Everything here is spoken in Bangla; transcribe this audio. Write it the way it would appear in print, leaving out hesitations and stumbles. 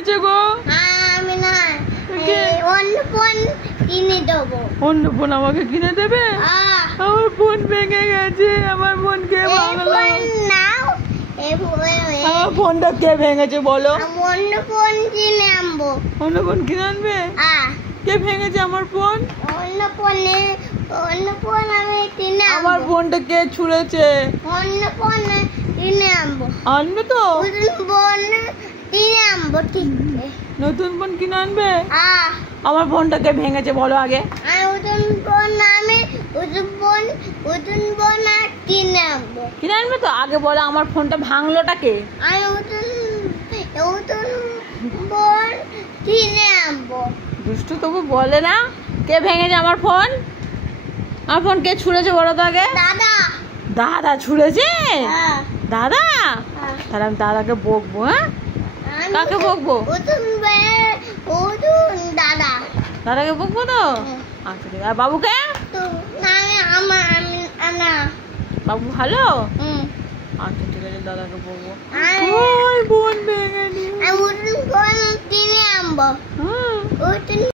ভেঙেছে গো? আমি না অন্য ফোন কিনে দেবো। অন্য ফোন আমাকে কিনে দেবে? আমার ফোন ভেঙে গেছে, আমার ফোন কে ভাঙলো? আমার ফোনটা কে ভেঙেছে বলো? অন্য ফোন কিনে আনবো। অন্য ফোন কিনে আনবে? কে ভেঙেছে আমার ফোন? অন্য ফোন আমি কিনে আনবো। আমার ফোনটা কে ছুঁড়েছে? অন্য ফোন কিনে আনবো। আনবে তো? নতুন ফোন কিনে আনবো। ঠিক আছে, নতুন ফোন কিনে আনবে? আমার ফোনটা কে ভেঙেছে বলো আগে? নতুন ফোন কিনে আনবো। কিনে আনবে তো? আগে বলো আমার ফোনটা ভাঙলোটা কে? নতুন ফোন কিনে আনবো। দুষ্টু তবু বলে না। কে ভেঙেছে আমার ফোন? আমার ফোন কে ছুঁড়েছে বলো তো আগে? দাদা। দাদা ছুঁড়েছে? দাদা? তাহলে আমি দাদাকে বকবো। হ্যাঁ, কাকে বকবো? দাদা। দাদাকে বকবো তো? আচ্ছা ঠিক আছে। আর বাবুকে? বাবু ভালো? আচ্ছা ঠিক আছে, দাদাকে বকবো।